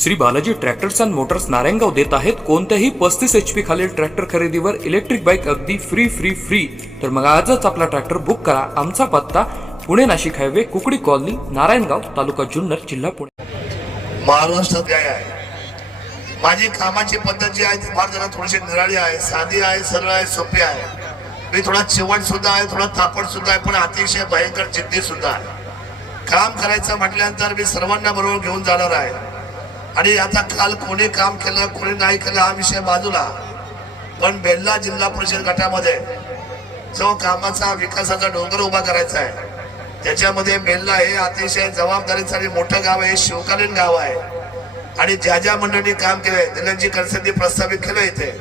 Shri Balaji tractors and motors Narayangaon देत आहेत. कोणत्याही पस्तीस एच पी खालील ट्रॅक्टर खरेदीवर इलेक्ट्रिक बाईक अगदी फ्री फ्री फ्री तर मग आजच आपला ट्रॅक्टर बुक करा. आमचा पत्ता पुणे नाशिक हायवे कुकडी कॉलनी नारायणगाव तालुका जुन्नर जिल्हा पुणे. महाराष्ट्रात काय आहे? माझी कामाची पद्धत जी आहे ती फार जरा थोडीशी निराळी आहे साधी आहे सरळ आहे सोपी आहे. मी थोडा चिवट सुद्धा आहे थोडा तापट सुद्धा आहे पण अतिशय भयंकर जिद्दी सुद्धा आहे. काम करायचं म्हटल्यानंतर मी सर्वांना बरोबर घेऊन जाणार आहे. आणि आता काल कोणी काम केलं कोणी नाही केलं हा विषय बाजूला. पण बेल्ला जिल्हा परिषद गटामध्ये जो कामाचा विकासाचा डोंगर उभा करायचा आहे त्याच्यामध्ये बेल्ला हे अतिशय जबाबदारीचं आणि मोठं गाव आहे शिवकालीन गाव आहे. आणि ज्या ज्या मंडळींनी काम केलंय दिल्यांची कन्सर्नी प्रस्तावित केलं इथे.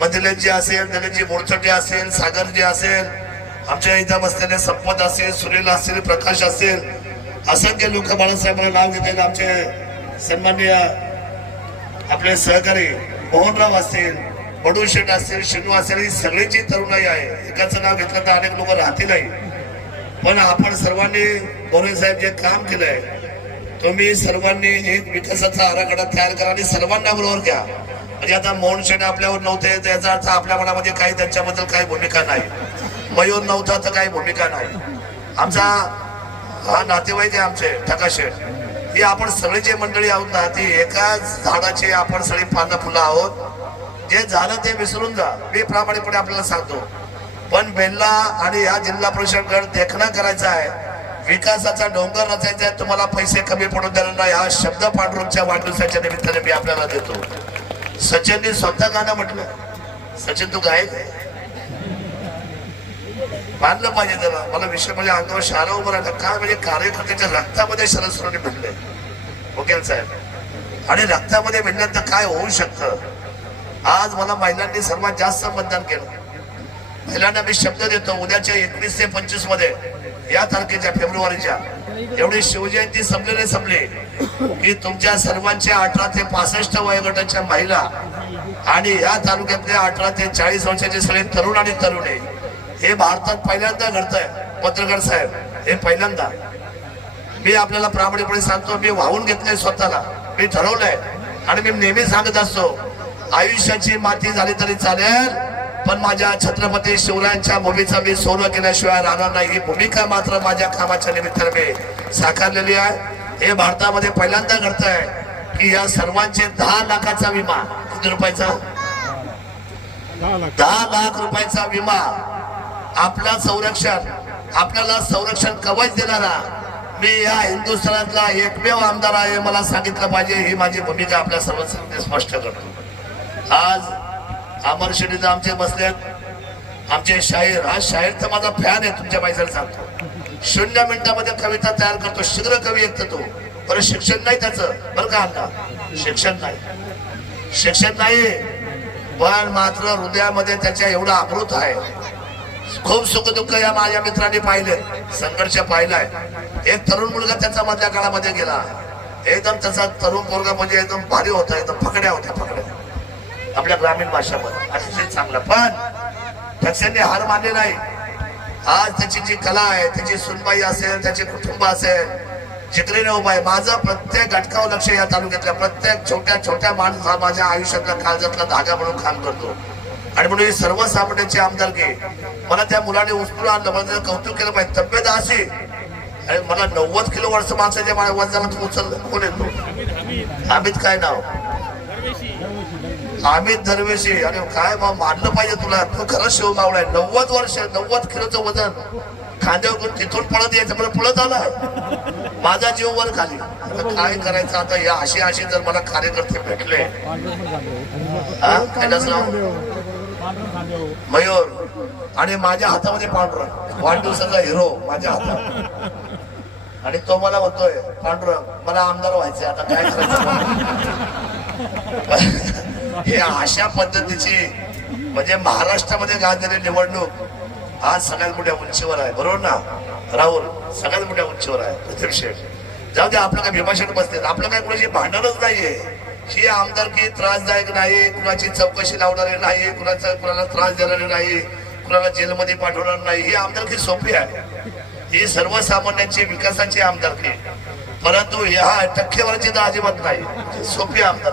मग दिल्यांची असेल दिल्यांची मोडचटे असेल सागरजी असेल आमच्या इथं बसलेले संपत असेल सुनील असेल प्रकाश असेल असंख्य लोक बाळासाहेबांना नाव घेतलेले आमचे सन्माननीय आपले सहकारी मोहनराव असतील बडू शेठ असतील शिनू असेल ही सगळीची तरुणाई आहे. एकाचं नाव घेतलं तर अनेक लोक राहतीलही पण आपण सर्वांनी गोरे साहेब जे काम केलंय तुम्ही सर्वांनी एक विकासाचा आराखडा तयार करा आणि सर्वांना बरोबर घ्या. म्हणजे आता मोहन शेठ आपल्यावर नव्हते त्याचा अर्थ आपल्या मनामध्ये काही त्यांच्याबद्दल काही भूमिका नाही. मयूर नव्हता तर काही भूमिका नाही. आमचा हा नातेवाईक आहे आमचे ठका शेठ हे आपण सगळे जे मंडळी आहोत ना ती एकाच झाडाचे आपण सगळी पानं फुलं आहोत. जे झालं ते विसरून जा. मी प्रामाणिकपणे आपल्याला सांगतो. पण बेल्ला आणि या जिल्हा परिषदगड देखणं करायचा आहे. विकासाचा डोंगर रचायचा आहे तुम्हाला पैसे कमी पडून द्यायला नाही. हा शब्द पांडुरंगच्या वाढदिवसाच्या निमित्ताने मी आपल्याला देतो. सचिनने स्वतः गाणं म्हटलं. सचिन तू गायक आहे? मानलं पाहिजे त्याला. मला विषय म्हणजे अंगावर शारा उभं राहिलं काय म्हणजे कार्यकर्त्याच्या रक्तामध्ये शरद भेटले वकील साहेब. आणि रक्तामध्ये भेटल्यानंतर काय होऊ शकतं? आज मला महिलांनी सर्वात जास्त मतदान केलं. महिलांना मी शब्द देतो उद्याच्या एकवीस ते पंचवीसमध्ये या तारखेच्या फेब्रुवारीच्या एवढी शिवजयंती संपलेले संपले की तुमच्या सर्वांच्या अठरा ते पासष्ट वयोगटाच्या महिला आणि या तालुक्यातल्या अठरा ते चाळीस वर्षाचे सगळे तरुण आणि तरुणी हे भारतात पहिल्यांदा घडतंय पत्रकार साहेब. हे पहिल्यांदा. मी आपल्याला प्रामाणिकपणे सांगतो मी वाहून घेतलंय स्वतःला. मी ठरवलंय. आणि मी नेहमी सांगत असतो आयुष्याची माती झाली तरी चालेल पण माझ्या छत्रपती शिवरायांच्या भूमीचा मी सोनं केल्याशिवाय राहणार नाही. ही भूमिका मात्र माझ्या कामाच्या निमित्ताने मी साकारलेली आहे. हे भारतामध्ये पहिल्यांदा घडत आहे की या सर्वांचे दहा लाखाचा विमा. किती रुपयाचा? दहा लाख रुपयाचा विमा. आपला संरक्षण आपल्याला संरक्षण कवच देणारा मी या हिंदुस्थानातला एकमेव आमदार आहे मला सांगितलं पाहिजे ही माझी भूमिका आपल्या सर्वांसाठी स्पष्ट करतो. आज अमर शेट्टी आमचे बसलेत आमचे शाहीर हा शाहीर तर माझा फॅन आहे तुमच्या पैशाला सांगतो. शून्य मिनिटामध्ये कविता तयार करतो शीघ्र कवी येत तो. बरं शिक्षण नाही त्याचं बरं का आता? शिक्षण नाही. शिक्षण नाही पण मात्र हृदयामध्ये त्याच्या एवढा अमृत आहे. खूप सुख दुःख या माझ्या मित्रांनी पाहिले. संघर्ष पाहिलाय. एक तरुण मुलगा त्याचा मधल्या काळामध्ये गेला. एकदम त्याचा तरुण मुलगा म्हणजे एकदम भारी होता एकदम फकड्या होत्या फकड्या. आपल्या ग्रामीण भाषामध्ये. अतिशय चांगला. पण त्याच्यानी हार मानले नाही. आज त्याची जी कला आहे त्याची सुनबाई असेल त्याचे कुटुंब असेल जिकरीने उभा आहे माझं प्रत्येक घटकावर लक्ष या तालुक्यातल्या प्रत्येक छोट्या छोट्या माणूस हा माझ्या आयुष्यातला काळजातला धागा म्हणून काम करतो. आणि म्हणून ही सर्वसामान्यांची आमदारकी मला त्या मुलाने उचलून आणलं. मला त्याचं कौतुक केलं पाहिजे. तब्येत अशी. आणि मला नव्वद किलो वर्ष माणसाच्या माझ्या वजनाला तू उचललं कोण येतो अमित काय नाव? अमित दरवेशी अरे काय मग मानलं पाहिजे तुला. तू खरंच शिव मावलाय नव्वद वर्ष नव्वद किलोचं वजन. खांद्यावर घेऊन तिथून पळत यायचं. मला पळत आला. माझा जीव वर खाली. आता काय करायचं आता? या अशी अशी जर मला कार्यकर्ते भेटले. हा? नाव? हो. मयूर आणि माझ्या हातामध्ये पांडुरंग वाढदिवसाचा हिरो माझ्या हातात. आणि तो मला म्हणतोय पांडुरंग मला आमदार व्हायचंय आता काय करायचं? हे अशा पद्धतीची म्हणजे महाराष्ट्रामध्ये गाजलेली निवडणूक आज सगळ्यात मोठ्या उंचीवर आहे. बरोबर ना? राहुल सगळ्यात मोठ्या उंचीवर आहे. पृथ्वी शेठ. जाऊ दे आपलं काय भीमाशेठ बसते आपलं काय कुणाची भांडणच नाहीये. ही आमदारकी त्रासदायक नाही कुणाची चौकशी लावणारी नाही कुणाचा कुणाला त्रास देणारी नाही कुणाला जेलमध्ये पाठवणार नाही ही आमदारकी सोपी आहे. ही सर्वसामान्यांची विकासाची आमदारकी परंतु ह्या टक्केवरची तर अजिबात नाही. सोपी आमदार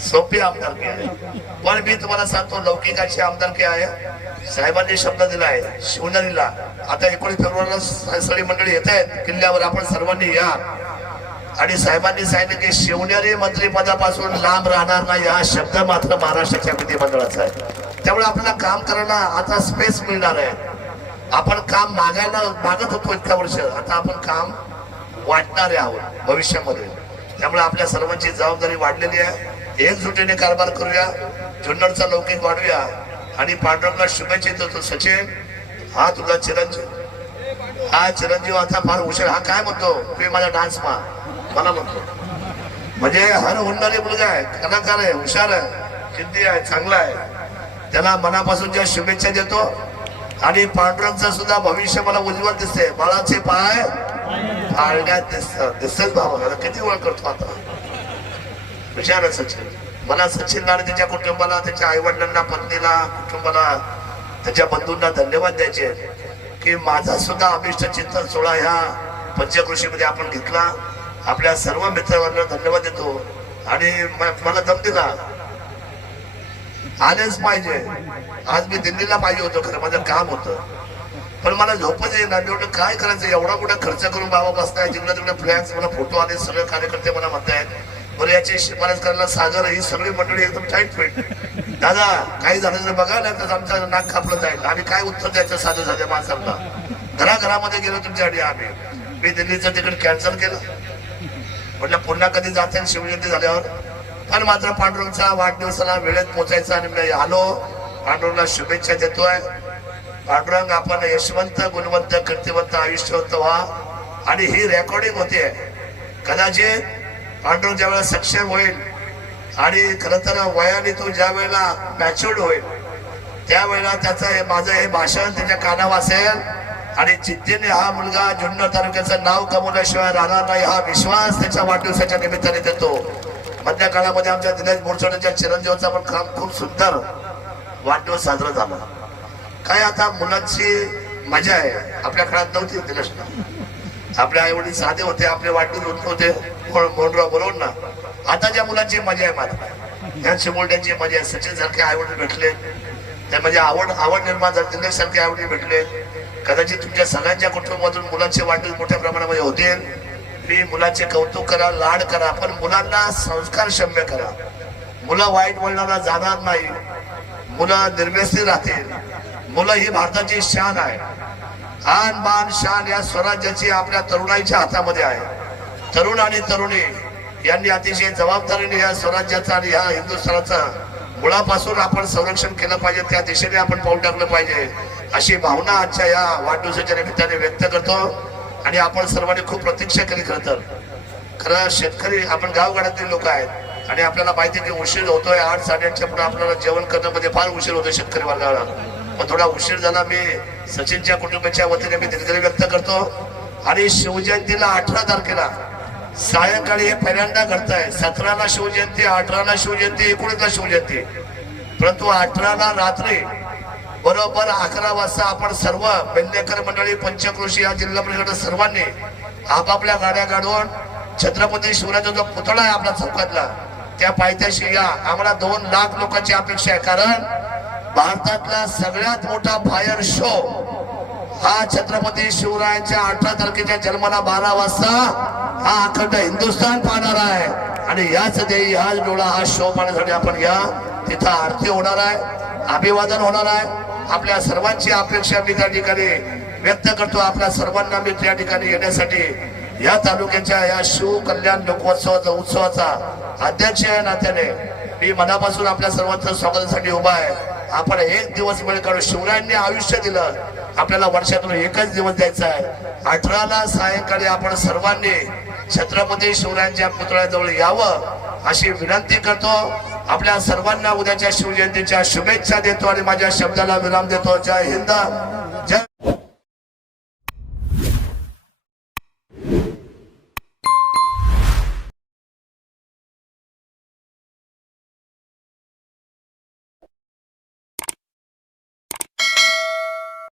सोपी आमदारकी आहे. पण मी तुम्हाला सांगतो लौकिकाची आमदारकी आहे. साहेबांनी शब्द दिला आहे शिवनेरीला. आता एकोणीस फेब्रुवारीला सळी मंडळी येत आहेत किल्ल्यावर आपण सर्वांनी या. आणि साहेबांनी सांगितलं की शिवनेरी मंत्रिपदापासून लांब राहणार नाही हा शब्द मात्र महाराष्ट्राच्या विधिमंडळाचा आहे. त्यामुळे आपल्याला काम करायला आता स्पेस मिळणार आहे. आपण काम मागायला मागत होतो इतक्या वर्ष. आता आपण काम वाटणारे आहोत भविष्यामध्ये. त्यामुळे आपल्या सर्वांची जबाबदारी वाढलेली आहे. एकजुटीने कारभार करूया. जुन्नरचा लौकिक वाढूया. आणि पांडुरंगा शुभेच्छा देतो सचिन. हा तुझा चिरंजीव. हा चिरंजीव आता फार हुशार. हा काय म्हणतो? तुम्ही माझा डान्स मा मला म्हणतो म्हणजे हर होणारी मुलगा आहे कलाकार आहे हुशार आहे सिद्धी आहे चांगला आहे. त्याला मनापासूनच्या शुभेच्छा देतो आणि पांडुरंगचं सुद्धा भविष्य मला उज्ज्वल दिसते बाळाचे पाय फाळण्यात दिसत. दिसत भावा किती वेळ करतो आता. हुशार आहे सचिन. मला सचिनला आणि त्याच्या कुटुंबाला त्याच्या आई वडिलांना पत्नीला कुटुंबाला त्याच्या बंधूंना धन्यवाद द्यायचे की माझा सुद्धा अभिष्ट चिंतन सोहळा ह्या पंचकृषीमध्ये आपण घेतला. आपल्या सर्व मित्रांना धन्यवाद देतो. आणि मला दम दिला. आलेच पाहिजे. आज मी दिल्लीला पाहिजे होतो खरं माझं काम होतं. पण मला झोपच येणार मी म्हटलं काय करायचं? एवढा मोठा खर्च करून बाबा बसताय जिकडे तिकडे फ्लॅक्स मला फोटो आले सगळे कार्यकर्ते मला म्हणतायत बरं याची शिफारस करायला सागर ही सगळी मंडळी एकदम टाईट फिट दादा काही झालं तर बघा ना तर आमचं नाक कापलं जाईल. आम्ही काय उत्तर द्यायचं साधं झालं माणसांना? घराघरामध्ये गेलो तुमच्यासाठी आम्ही. मी दिल्लीचं तिकीट कॅन्सल केलं. म्हटलं पुन्हा कधी जाते शिवजयंती झाल्यावर? पण मात्र पांडुरंगचा वाढदिवसाला वेळेत पोचायचा आणि मी आलो. पांडुरंगला शुभेच्छा देतोय. पांडुरंग आपण यशवंत गुणवंत कीर्तिवंत आयुष्यवंत व्हा. आणि ही रेकॉर्डिंग होते कदाचित पांडुरंग ज्या वेळेला सक्षम होईल आणि खर तर वयाने तो ज्या वेळेला मॅच्युअर्ड होईल त्यावेळेला त्याचं हे माझं हे भाषण त्याच्या कानावर असेल. आणि जिद्दीने हा मुलगा जुन्नर तालुक्याचं नाव कमवल्याशिवाय राहणार नाही हा विश्वास त्याच्या वाढदिवसाच्या निमित्ताने देतो. मधल्या काळामध्ये आमच्या दिनेश बोरचोड्याच्या चिरंजीवाचा पण काम खूप सुंदर वाढदिवस साजरा झाला. काय आता मुलांची मजा आहे? आपल्या काळात नव्हती दिनेश आपल्या आई वडील साधे होते आपले वाढदिवस होते मोहनराव बरोबर ना. आता ज्या मुलांची मजा आहे मात्र त्यांची चिमुरड्यांची मजा आहे. सचिन सारखे आई वडील भेटले. त्या म्हणजे आवड आवड निर्माण झाली. दिनेश सारखे आई वडील भेटले. कदाचित तुमच्या सगळ्यांच्या कुटुंबातून मुलांचे वाटेल मोठ्या प्रमाणामध्ये होतील मी मुलांचे कौतुक करा लाड करा पण मुलांना संस्कार क्षम्य करा. मुलं वाईट वळणाला जाणार नाही. मुलं निर्व्यस्ती राहतील. मुलं ही भारताची शान आहे. आन बान शान या स्वराज्याची आपल्या तरुणाईच्या हातामध्ये आहे. तरुण आणि तरुणी यांनी अतिशय जबाबदारीने या स्वराज्याचा आणि या हिंदुस्थानाचा मुळापासून आपण संरक्षण केलं पाहिजे त्या दिशेने आपण पाऊल टाकलं पाहिजे. अशी भावना आजच्या या वाढदिवसाच्या निमित्ताने व्यक्त करतो आणि आपण सर्वांनी खूप प्रतीक्षा केली खरं तर. खरं शेतकरी आपण गावगाड्यातील लोक आहेत आणि आपल्याला माहिती की उशीर होतोय आठ साडेआठच्या पुढे आपल्याला जेवण करण्यामध्ये म्हणजे फार उशीर होतोय शेतकरी वर्गाला. पण थोडा उशीर झाला मी सचिनच्या कुटुंबाच्या वतीने मी दिलगिरी व्यक्त करतो. आणि शिवजयंतीला अठरा तारखेला सायंकाळी हे पहिल्यांदा घडत आहे सतराला शिवजयंती अठराला शिवजयंती एकोणीसला शिवजयंती. परंतु अठराला रात्री बरोबर अकरा वाजता आपण सर्व बेल्लेकर मंडळी पंचकृषी या जिल्हा परिषद सर्वांनी आपापल्या गाड्या काढून छत्रपती शिवराजा जो पुतळा आहे आपल्या चौकातला त्या पायथ्याशी या. आम्हाला दोन लाख लोकांची अपेक्षा आहे. कारण भारतातला सगळ्यात मोठा फायर शो हा छत्रपती शिवरायांच्या अठरा तारखेच्या जन्माला बारा वाजता हा अखंड हिंदुस्थान पाहणार आहे. आणि याच देई हाच डोळा हा शो पाहण्यासाठी आपण या. तिथं आरती होणार आहे अभिवादन होणार आहे. आपल्या सर्वांची अपेक्षा मी त्या ठिकाणी व्यक्त करतो. आपल्या सर्वांना मी त्या ठिकाणी येण्यासाठी या तालुक्याच्या या शिव कल्याण लोकोत्सवाचा उत्सवाचा अध्यक्ष या नात्याने. मी मनापासून आपल्या सर्वांचं स्वागतासाठी उभा आहे. आपण एक दिवस वेळ काढू शिवरायांनी आयुष्य दिलं. आपल्याला वर्षातून एकच दिवस द्यायचा आहे. अठराला सायंकाळी आपण सर्वांनी छत्रपती शिवरायांच्या पुतळ्याजवळ यावं अशी विनंती करतो. आपल्या सर्वांना उद्याच्या शिवजयंतीच्या शुभेच्छा देतो आणि माझ्या शब्दाला विराम देतो. जय हिंद.